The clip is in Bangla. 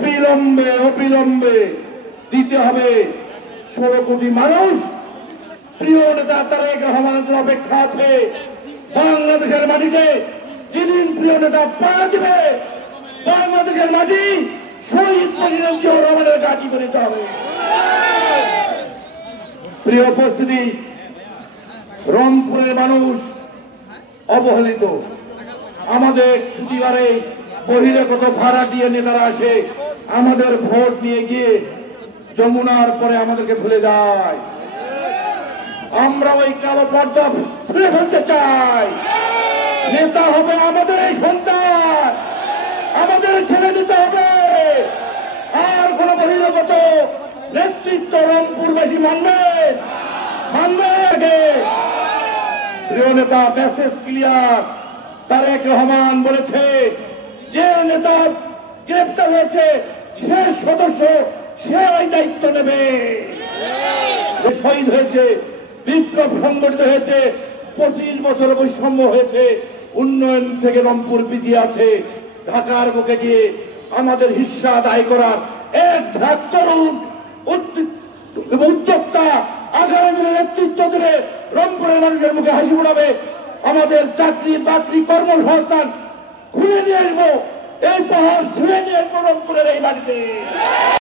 অবিলম্বে অবিলম্বে দিতে হবে 16 কোটি মানুষ। প্রিয় নেতা তারেক রহমানের অপেক্ষা আছে বাংলাদেশের মাটিতে। যেদিন প্রিয় নেতা পা দিবে বাংলাদেশের মাটি শহীদ প্রেসিডেন্ট জিয়াউর রহমানের ঘাঁটি করে দিতে হবে। প্রিয় উপস্থিতি, রংপুরের মানুষ অবহেলিত। আমাদের প্রতিবারে বহিরাগত ভাড়া দিয়ে নেতারা আসে, আমাদের ভোট নিয়ে গিয়ে যমুনার পরে আমাদেরকে ভুলে যায়। আমরা ওই কালো পর্দা ছেড়ে ফেলতে চাই। নেতা হবে আমাদের এই সন্তান, আমাদের ছেড়ে দিতে হবে। আর কোন বহিরাগত নেতৃত্ব রংপুরবাসী মানবে আগে। প্রিয় নেতা, মেসেজ ক্লিয়ার। তারেক রহমান বলেছে যে নেতা গ্রেপ্তার হয়েছে শেষ সদস্য সে ওই দায়িত্ব নেবে। শহীদ হয়েছে, বিপ্লব সংগঠিত হয়েছে, 25 বছর বৈষম্য হয়েছে, উন্নয়ন থেকে রংপুর পিছিয়ে আছে। ঢাকার বুকে গিয়ে আমাদের হিস্সা আদায় করার এক ঝাঁক তরুণ উদ্যোক্তা আগামী দিনে নেতৃত্ব দেবে, রংপুরের মানুষের মুখে হাসি ফোটাবে। আমাদের চাকরি বাকরি কর্মসংস্থান খুলে নিয়ে আসবো, এই পাহাড় ছেড়ে নিয়ে আসবো রংপুরের এই বাড়িতে।